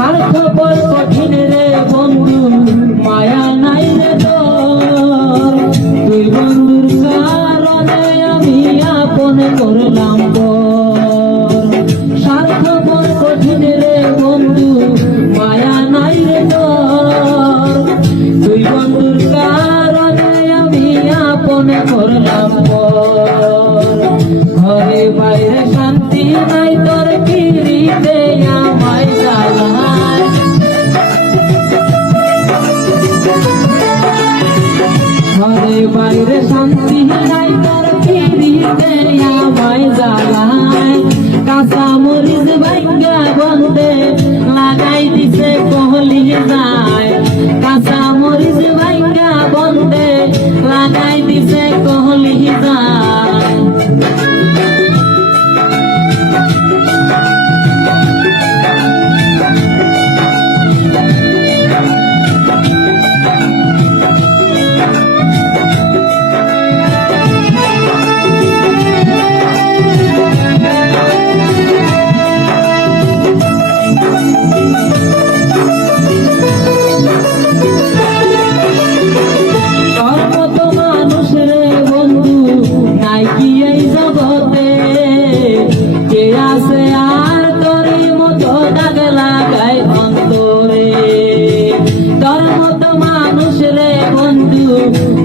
স্বার্থপর কঠিন রে বন্ধু মায়া নাই রে তোর তুই বন্ধুর কারণে আমি আপন করলাম তোর স্বার্থপর কঠিন রে বন্ধু মায়া নাই রে তোর তুই বন্ধুর কারণে আমি আপন করলাম তোর ঘরে বাইরে শান্তি নাই তোর পিড়িতে আমায় জ্বালায় ঘরে বাইরে শান্তি নাই তোর পিড়িতে আমায় জ্বালায় কাঁচা মরিচ ভাঙ্গা বন্ধে লাগাই দিছে কহলি যায় কাঁচা মরিচ ভাঙ্গা বন্ধে লাগাই দিছে কহলি যায়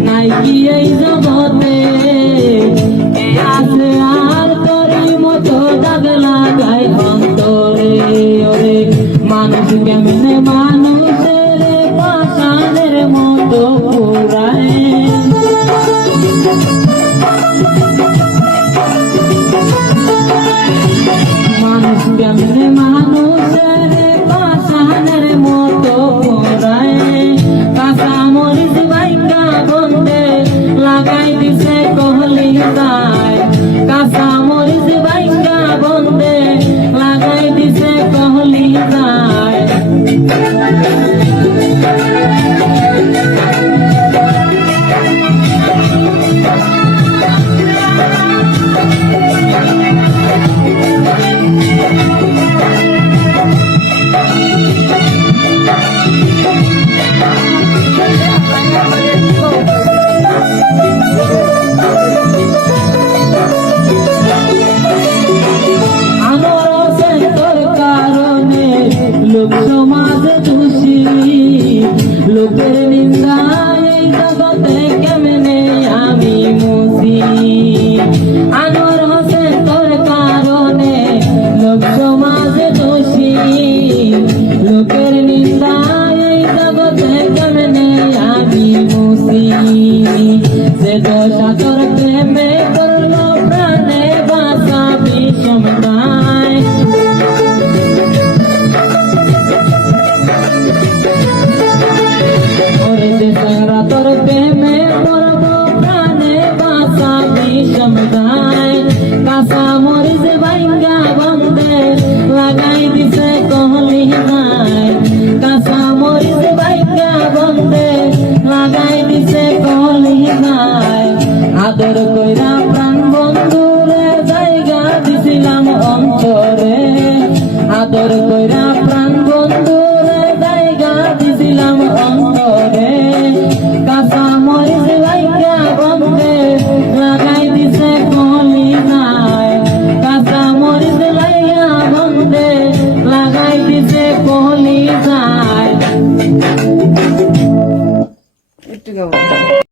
নাই কি এই জগতে আছে আর তোরই মতো দাগ লাগায় অন্তরে ওরে মানুষ কেমনে মানুষের পাষাণের মতো পুরায় মানুষ কেমনে মানুষের পাষাণের মতো পুরায় কাঁচা মরিচ ভাঙ্গা বন্ধে লাগাই দিছে কহলি যায় কাঁচা মরিচ ভাঙ্গা বন্ধে লাগাই দিছে কহলি যায় লোক সমাজ খুশি লোকের নিন্দায় জগতে কেমনে আমি মুসি আনোয়ার হোসেন তোর কারণে লোক সমাজ খুশি লোকের নিন্দায় জগতে কেমনে আমি মুসি সে দশা তোর প্রেমে করলো প্রাণে বাসা বিষমতায় তোর প্রেমে পড়ব প্রাণে বাসা বিষমতায় কাঁচা মরিচ ভাঙ্গা বন্ধে লাগাই দিছে কহলি যায় কাঁচা মরিচ ভাঙ্গা বন্ধে লাগাই দিছে কহলি যায় আদর কইরা প্রাণ বন্ধুরে জায়গা দিছিলাম অন্তরে আদর কইরা প্রাণ বন্ধুরে জায়গা দিছিলাম অন্তরে কাঁচা মরিচ ভাঙ্গা বন্ধে লাগাই দিছে কহলি যায় কাঁচা মরিচ লাইয়া বন্ধে লাগাই দিছে কহলি যায়।